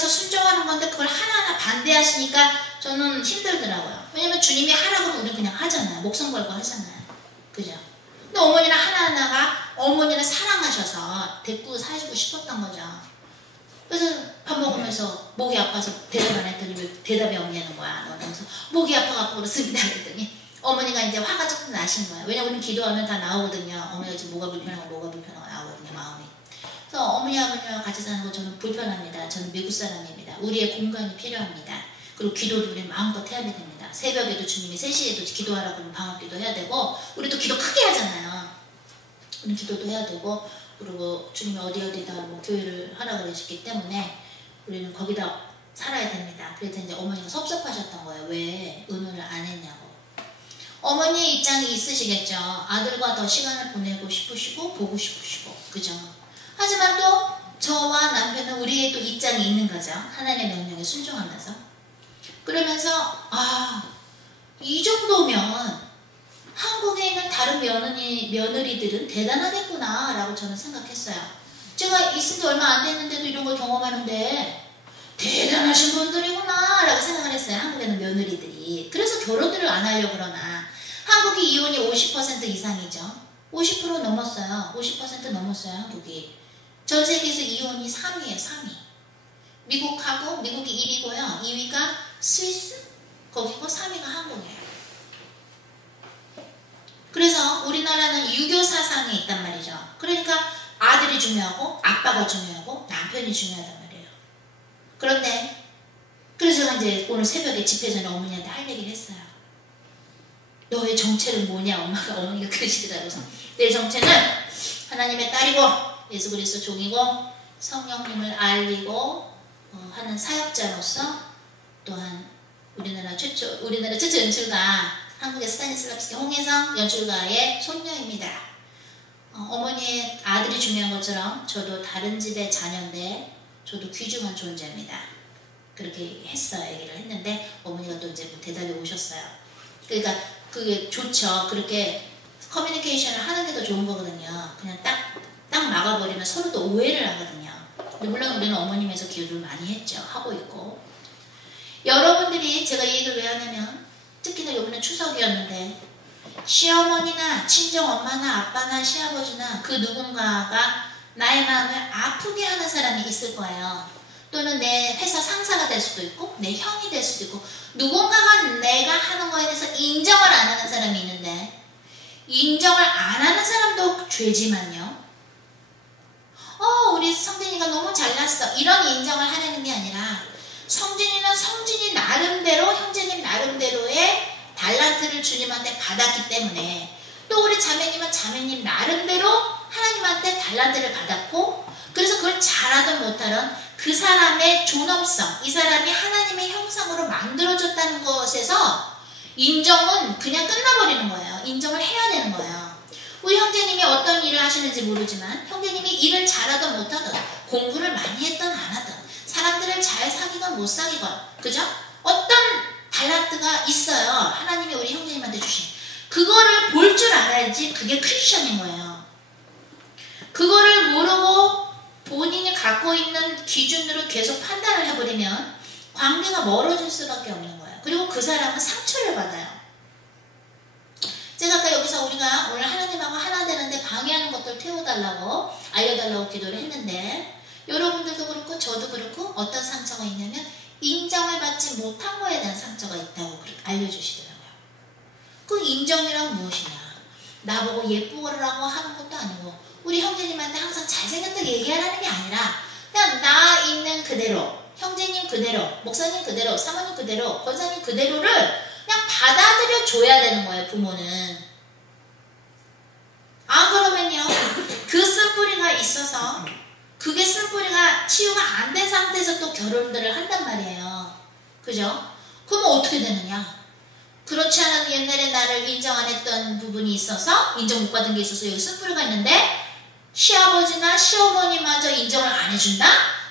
명령해서 순종하는 건데 그걸 하나하나 반대하시니까 저는 힘들더라고요. 왜냐면 주님이 하라고 우리는 그냥 하잖아요. 목숨 걸고 하잖아요. 그죠? 근데 어머니는 하나하나가 어머니를 사랑하셔서 데리고 사시고 싶었던 거죠. 그래서 밥 먹으면서 목이 아파서 대답 안 했더니 왜 대답이 없냐는 거야. 그래서 목이 아파갖고 그렇습니다. 그랬더니 어머니가 이제 화가 조금 나신 거예요. 왜냐면 우리는 기도하면 다 나오거든요. 어머니가 지금 뭐가 불편하고 나오거든요. 마음이. 그래서 어머니 아버지와 같이 사는 거 저는 불편합니다. 저는 미국 사람입니다. 우리의 공간이 필요합니다. 그리고 기도도 우리는 마음껏 해야 됩니다. 새벽에도 주님이 3시에도 기도하라고 하면 방학기도 해야 되고 우리도 기도 크게 하잖아요. 우리 기도도 해야 되고 그리고 주님이 어디다 뭐 교회를 하라고 그러셨기 때문에 우리는 거기다 살아야 됩니다. 그래서 이제 어머니가 섭섭하셨던 거예요. 왜 의논을 안 했냐고. 어머니의 입장이 있으시겠죠. 아들과 더 시간을 보내고 싶으시고 보고 싶으시고 그죠. 하지만 또 저와 남편은 우리의 또 입장이 있는 거죠. 하나님의 명령에 순종하면서. 그러면서 이 정도면 한국에 있는 다른 며느리들은 대단하겠구나 라고 저는 생각했어요. 제가 있은 지 얼마 안 됐는데도 이런 걸 경험하는데 대단하신 분들이구나 라고 생각을 했어요. 한국에 있는 며느리들이. 그래서 결혼들을 안 하려고 그러나 한국이 이혼이 50% 이상이죠. 50% 넘었어요. 50% 넘었어요. 한국이. 전 세계에서 이혼이 3위예요. 3위. 미국이 1위고요. 2위가 스위스 거기고 3위가 한국이에요. 그래서 우리나라는 유교 사상이 있단 말이죠. 그러니까 아들이 중요하고 아빠가 중요하고 남편이 중요하단 말이에요. 그런데 그래서 제가 이제 오늘 새벽에 집회 전에 어머니한테 할 얘기를 했어요. 너의 정체는 뭐냐? 어머니가 그러시더라고요. 내 정체는 하나님의 딸이고 예수 그리스도 종이고 성령님을 알리고 하는 사역자로서 또한 우리나라 최초 연출가 한국의 스타니슬라브스키 홍혜성 연출가의 손녀입니다. 어머니의 아들이 중요한 것처럼 저도 다른 집의 자녀인데 저도 귀중한 존재입니다. 그렇게 했어요. 얘기를 했는데 어머니가 또 이제 대답이 오셨어요. 그러니까 그게 좋죠. 그렇게 커뮤니케이션을 하는 게 더 좋은 거거든요. 그냥 딱 막아버리면 서로 또 오해를 하거든요. 근데 물론 우리는 어머님에서 기도를 많이 했죠. 하고 있고. 여러분들이 제가 이 얘기를 왜 하냐면 특히나 이번에 추석이었는데 시어머니나 친정엄마나 아빠나 시아버지나 그 누군가가 나의 마음을 아프게 하는 사람이 있을 거예요. 또는 내 회사 상사가 될 수도 있고 내 형이 될 수도 있고 누군가가 내가 하는 거에 대해서 인정을 안 하는 사람이 있는데 인정을 안 하는 사람도 죄지만요. 우리 성진이가 너무 잘났어. 이런 인정을 하려는 게 아니라 성진이는 성진이 나름대로 형제님 나름대로의 달란트를 주님한테 받았기 때문에 또 우리 자매님은 자매님 나름대로 하나님한테 달란트를 받았고 그래서 그걸 잘하든 못하든 그 사람의 존엄성, 이 사람이 하나님의 형상으로 만들어졌다는 것에서 인정은 그냥 끝나버리는 거예요. 인정을 해야 되는 거예요. 우리 형제님이 어떤 일을 하시는지 모르지만 형제님이 일을 잘하든 못하든 공부를 많이 했든 안 하든 사람들을 잘 사귀건 못 사귀건 그죠? 어떤 달란트가 있어요. 하나님이 우리 형제님한테 주신 그거를 볼 줄 알아야지 그게 크리스천인 거예요. 그거를 모르고 본인이 갖고 있는 기준으로 계속 판단을 해버리면 관계가 멀어질 수밖에 없는 거예요. 그리고 그 사람은 상처를 받아요. 제가 아까 여기서 우리가 오늘 하나님하고 하나 되는데 방해하는 것들 태워달라고 알려달라고 기도를 했는데 여러분들도 그렇고 저도 그렇고 어떤 상처가 있냐면 인정을 받지 못한 거에 대한 상처가 있다고 알려주시더라고요. 그 인정이란 무엇이냐? 나보고 예쁘라고 하는 것도 아니고 우리 형제님한테 항상 잘생겼다고 얘기하라는 게 아니라 그냥 나 있는 그대로 형제님 그대로 목사님 그대로 사모님 그대로 권사님 그대로를 그냥 받아들여 줘야 되는 거예요. 부모는. 안 그러면요 그 쓴뿌리가 있어서 그게 쓴뿌리가 치유가 안 된 상태에서 또 결혼들을 한단 말이에요. 그죠? 그러면 어떻게 되느냐? 그렇지 않아도 옛날에 나를 인정 안 했던 부분이 있어서 인정 못 받은 게 있어서 여기 쓴뿌리가 있는데 시아버지나 시어머니마저 인정을 안 해준다?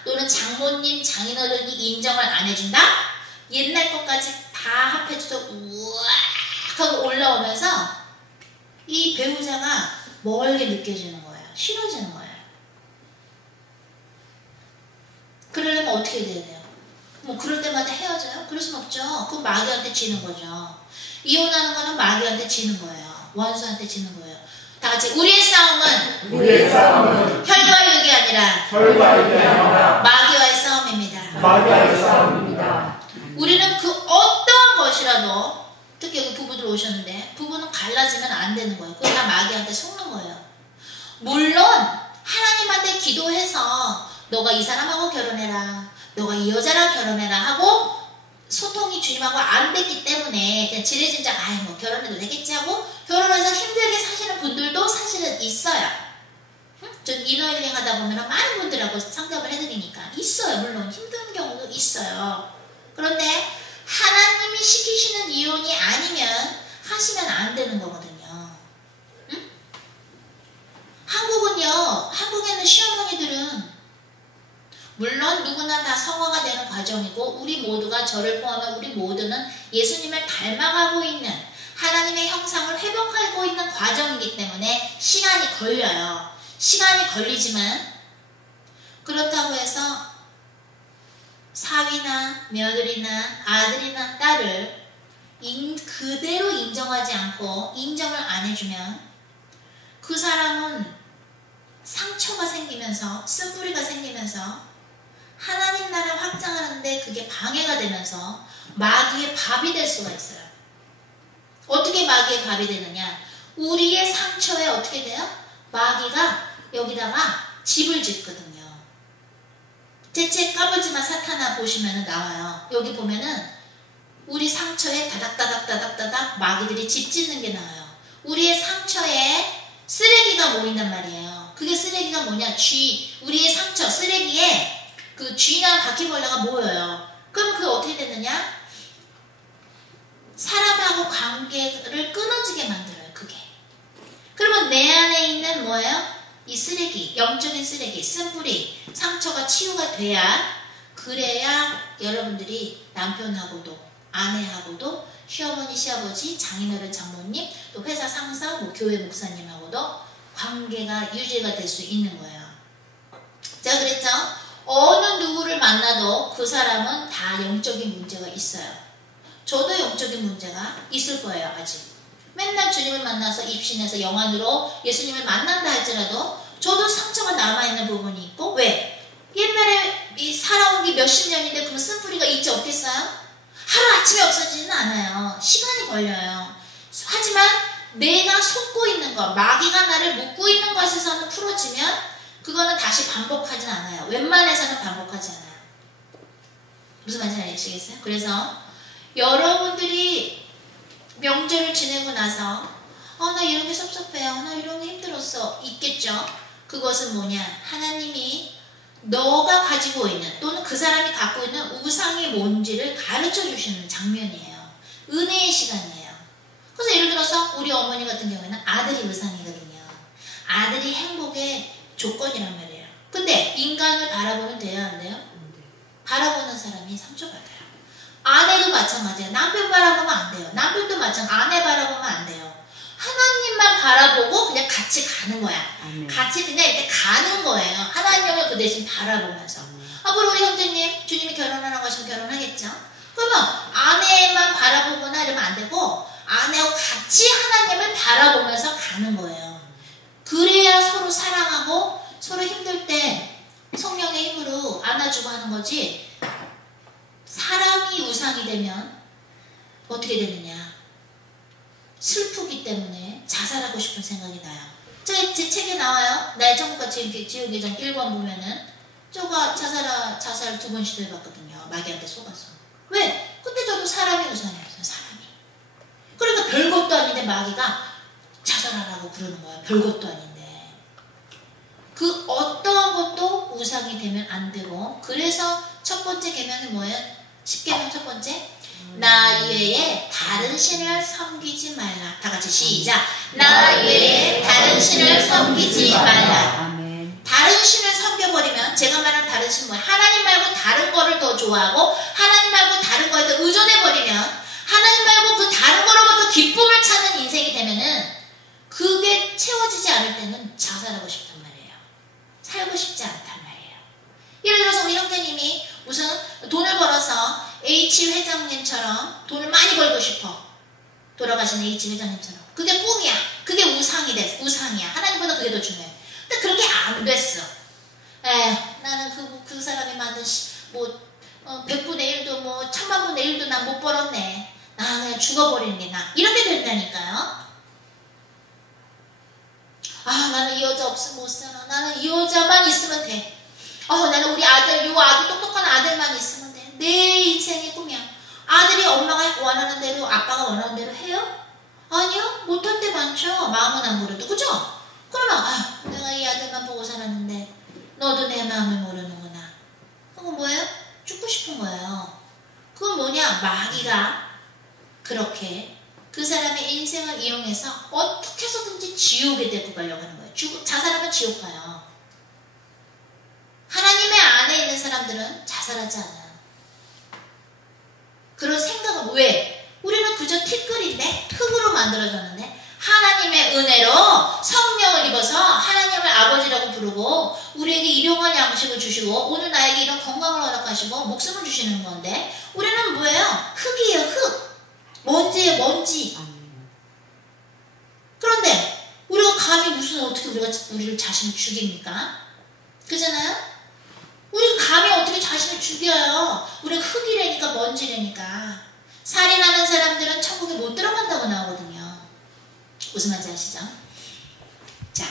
또는 장모님, 장인어른이 인정을 안 해준다? 옛날 것까지 다 합해줘서 우악 하고 올라오면서 이 배우자가 멀게 느껴지는 거예요. 싫어지는 거예요. 그러려면 어떻게 돼야 돼요? 뭐 그럴 때마다 헤어져요? 그럴 순 없죠. 그건 마귀한테 지는 거죠. 이혼하는 거는 마귀한테 지는 거예요. 원수한테 지는 거예요. 다 같이 우리의 싸움은 혈과 육이 아니라 마귀와의 싸움입니다. 우리는 그 어떤 것이라도, 특히 여기 부부들 오셨는데 부부는 갈라지면 안 되는 거예요. 그건 다 마귀한테 속는 거예요. 물론 하나님한테 기도해서 너가 이 사람하고 결혼해라, 너가 이 여자랑 결혼해라 하고 소통이 주님하고 안 됐기 때문에 그냥 지레짐작 뭐 결혼해도 되겠지 하고 결혼해서 힘들게 사시는 분들도 사실은 있어요. 전 이너힐링 하다 보면 많은 분들하고 상담을 해드리니까 있어요. 물론 힘든 경우도 있어요. 그런데 하나님이 시키시는 이혼이 아니면 하시면 안 되는 거거든요. 응? 한국에는 시어머니들은 물론 누구나 다 성화가 되는 과정이고 우리 모두가 저를 포함한 우리 모두는 예수님을 닮아가고 있는 하나님의 형상을 회복하고 있는 과정이기 때문에 시간이 걸려요. 시간이 걸리지만 그렇다고 해서 사위나 며느리나 아들이나 딸을 그대로 인정하지 않고 인정을 안 해주면 그 사람은 상처가 생기면서 쓴뿌리가 생기면서 하나님 나라 확장하는데 그게 방해가 되면서 마귀의 밥이 될 수가 있어요. 어떻게 마귀의 밥이 되느냐? 우리의 상처에 어떻게 돼요? 마귀가 여기다가 집을 짓거든요. 제 책 까불지마 사탄아 보시면 나와요. 여기 보면은 우리 상처에 다닥다닥 마귀들이 집 짓는 게 나와요. 우리의 상처에 쓰레기가 모인단 말이에요. 그게 쓰레기가 뭐냐? 우리의 상처, 쓰레기에 그 쥐나 바퀴벌레가 모여요. 그럼 그게 어떻게 되느냐? 사람하고 관계를 끊어지게 만들어요. 그게. 그러면 내 안에 있는 뭐예요? 이 쓰레기, 영적인 쓰레기, 쓴뿌리, 상처가 치유가 돼야 그래야 여러분들이 남편하고도 아내하고도 시어머니, 시아버지, 장인어른, 장모님, 또 회사 상사, 뭐 교회 목사님하고도 관계가 유지가 될 수 있는 거예요. 제가 그랬죠? 어느 누구를 만나도 그 사람은 다 영적인 문제가 있어요. 저도 영적인 문제가 있을 거예요. 아직. 맨날 주님을 만나서 입신해서 영안으로 예수님을 만난다 할지라도 저도 상처가 남아있는 부분이 있고 왜? 옛날에 살아온 게 몇십 년인데 그러면 쓴뿌리가 있지 없겠어요? 하루아침에 없어지지는 않아요. 시간이 걸려요. 하지만 내가 속고 있는 것, 마귀가 나를 묶고 있는 것에서는 풀어지면 그거는 다시 반복하진 않아요. 웬만해서는 반복하지 않아요. 무슨 말인지 아시겠어요? 그래서 여러분들이 명절을 지내고 나서 나 이런 게 섭섭해요. 나 이런 게 힘들었어. 있겠죠? 그것은 뭐냐? 하나님이 너가 가지고 있는 또는 그 사람이 갖고 있는 우상이 뭔지를 가르쳐 주시는 장면이에요. 은혜의 시간이에요. 그래서 예를 들어서 우리 어머니 같은 경우에는 아들이 우상이거든요. 아들이 행복의 조건이란 말이에요. 근데 인간을 바라보면 돼요? 안 돼요? 바라보는 사람이 상처받아요. 아내도 마찬가지예요. 남편 바라보면 안 돼요. 남편도 마찬가지예요. 아내 바라보면 안 돼요. 하나님만 바라보고 그냥 같이 가는 거야. 같이 그냥 이렇게 가는 거예요. 하나님을 그 대신 바라보면서. 앞으로 우리 형제님 주님이 결혼하라고 하시면 결혼하겠죠? 그러면 아내만 바라보거나 이러면 안 되고 아내와 같이 하나님을 바라보면서 가는 거예요. 그래야 서로 사랑하고 서로 힘들 때 성령의 힘으로 안아주고 하는 거지. 사람이 우상이 되면 어떻게 되느냐? 슬프기 때문에 자살하고 싶은 생각이 나요. 제 책에 나와요. 나의 천국과 지옥의 정 1권 보면은 저가 자살 2번 시도해봤거든요. 마귀한테 속아서. 왜? 그때 저도 사람이 우상이었어요. 사람이. 그러니까 별것도 아닌데 마귀가 자살하라고 그러는 거예요. 별것도 아닌데. 그 어떠한 것도 우상이 되면 안 되고 그래서 첫 번째 계명이 뭐예요? 10계명 첫 번째. 나 외에 다른 신을 섬기지 말라. 다 같이 시작. 나 외에 다른 신을 섬기지 말라. 아멘. 다른 신을 섬겨버리면 제가 말하는 다른 신은 뭐예요? 하나님 말고 다른 거를 더 좋아하고 하나님 말고 다른 거에 더 의존해버리면 하나님 말고 그 다른 거로부터 기쁨을 찾는 인생이 되면은 그게 채워지지 않을 때는 자살하고 싶단 말이에요. 살고 싶지 않단 말이에요. 예를 들어서 우리 형제님이 무슨 돈을 벌어서 H 회장님처럼 돈을 많이 벌고 싶어. 돌아가신 H 회장님처럼. 그게 꿈이야. 그게 우상이야. 하나님보다 그게 더 중요해. 근데 그렇게 안 됐어. 나는 그 사람이 만든 100분의 1도 1000만분의 1도 난 못 벌었네. 나 그냥 죽어버리네. 나 이렇게 된다니까요. 나는 이 여자 없으면 못 살아. 나는 이 여자만 있으면 돼. 나는 우리 아들, 똑똑한 아들만 있으면 돼. 내 인생의 꿈이야. 아들이 엄마가 원하는 대로, 아빠가 원하는 대로 해요? 아니요. 못할 때 많죠. 마음은 안 모르도. 그죠? 그러면 내가 이 아들만 보고 살았는데 너도 내 마음을 모르는구나. 그건 뭐예요? 죽고 싶은 거예요. 그건 뭐냐? 마귀가 그렇게 그 사람의 인생을 이용해서 어떻게 해서든지 지옥에 데리고 가려고 하는 거예요. 자살하면 지옥 가요. 하나님의 안에 있는 사람들은 자살하지 않아요. 그런 생각은 왜? 우리는 그저 티끌인데 흙으로 만들어졌는데 하나님의 은혜로 성령을 입어서 하나님을 아버지라고 부르고 우리에게 일용할 양식을 주시고 오늘 나에게 이런 건강을 허락하시고 목숨을 주시는 건데 우리는 뭐예요? 흙이에요. 흙. 먼지예요. 먼지. 그런데 우리가 감히 어떻게 우리를 자신을 죽입니까? 그잖아요? 우리가 감히 어떻게 자신을 죽여요? 우리가 흙이라니까 먼지라니까. 살인하는 사람들은 천국에 못 들어간다고 나오거든요. 무슨 말인지 아시죠? 자.